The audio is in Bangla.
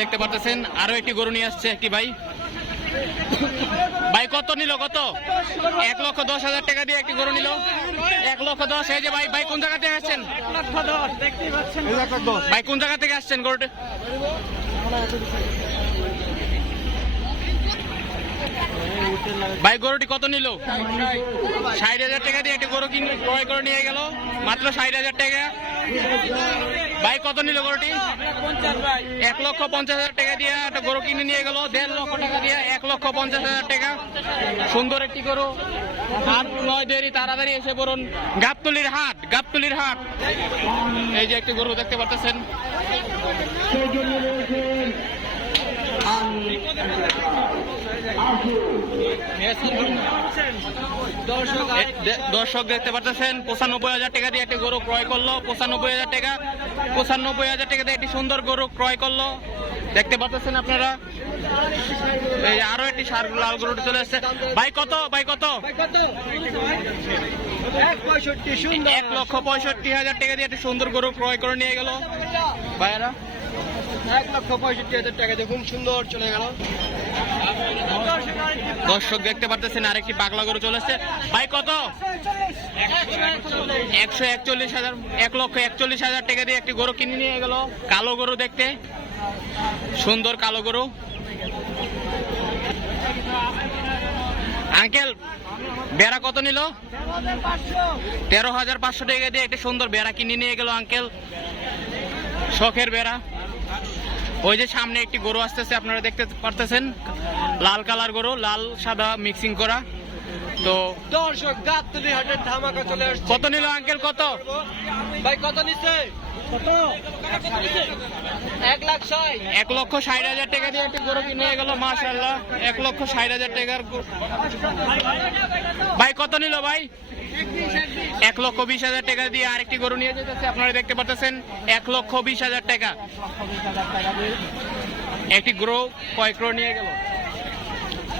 দেখতে পাচ্ছেন আরও একটি গরু নিয়ে আসছে একটি ভাই। ভাই, কত নিল, কত? এক লক্ষ দশ হাজার টাকা দিয়ে একটি গরু নিল। এক লক্ষ দশ, এই যে ভাই ভাই কোন জায়গা থেকে আসছেন? ভাই, কোন জায়গা থেকে আসছেন গরুটা? ভাই, গরুটি কত নিল? ষাট হাজার টাকা দিয়ে একটি গরু কিনে ক্রয় করে নিয়ে গেল। মাত্র ষাট হাজার টাকা। ভাই, কত নিল গরুটি? এক লক্ষ পঞ্চাশ হাজার টাকা দিয়ে একটা গরু কিনে নিয়ে গেল, দেড় লক্ষ টাকা দিয়ে এক লক্ষ পঞ্চাশ হাজার টাকা। সুন্দর একটি গরু। আর নয় দেরি, তাড়াতাড়ি এসে পড়ুন। গাবতলির হাট গাবতলির হাট। এই যে একটি গরু দেখতে পাচ্ছেন। দর্শক দেখতে পাচ্ছেন পঁচানব্বই হাজার টাকা দিয়ে একটি গরু ক্রয় করল, পঁচানব্বই হাজার টাকা, পঁচানব্বই হাজার টাকা দিয়ে একটি সুন্দর গরু ক্রয় করল। দেখতে পাচ্ছেন আপনারা? এই আরও একটি সার লাল গরুটি চলে এসছে ভাই কত? ভাই কত? এক লক্ষ পঁয়ষট্টি হাজার টাকা দিয়ে একটি সুন্দর গরু ক্রয় করে নিয়ে গেল। ভাইয়েরা? এক লক্ষ পঁয়ষট্টি হাজার টাকা দেখুন সুন্দর চলে গেল। দর্শক দেখতে পারতেছেন আরেকটি পাগলা গরু চলে এসছে ভাই কত? একশো একচল্লিশ হাজার এক লক্ষ একচল্লিশ হাজার টাকা দিয়ে একটি গরু কিনে নিয়ে গেল। কালো গরু দেখতে। সুন্দর কালো গরু। আঙ্কেল, বেড়া কত নিল? তেরো হাজার পাঁচশো টাকা দিয়ে একটি সুন্দর বেড়া কিনে নিয়ে গেল আঙ্কেল। শখের বেড়া। ওই যে সামনে একটি গরু আসতেছে, আপনারা দেখতে পারতেছেন। লাল কালার গরু, লাল, সাদা মিক্সিং করা। তো দর্শক গাবতলি হাটের ধামাকা চলে আসছে। কত নিল আঙ্কেল কত? ভাই কত নিচ্ছে এক লাখ এক লক্ষ ষাট হাজার টাকা দিয়ে একটি গরু কিনে গেল মাশাল্লাহ এক লক্ষ ষাট হাজার টাকার ভাই কত নিল ভাই? এক লক্ষ বিশ হাজার টাকা দিয়ে আরেকটি গরু নিয়ে যেতেছে আপনারা দেখতে পাচ্ছেন এক লক্ষ বিশ হাজার টাকা। একটি গরু কয় ক্রো নিয়ে গেল?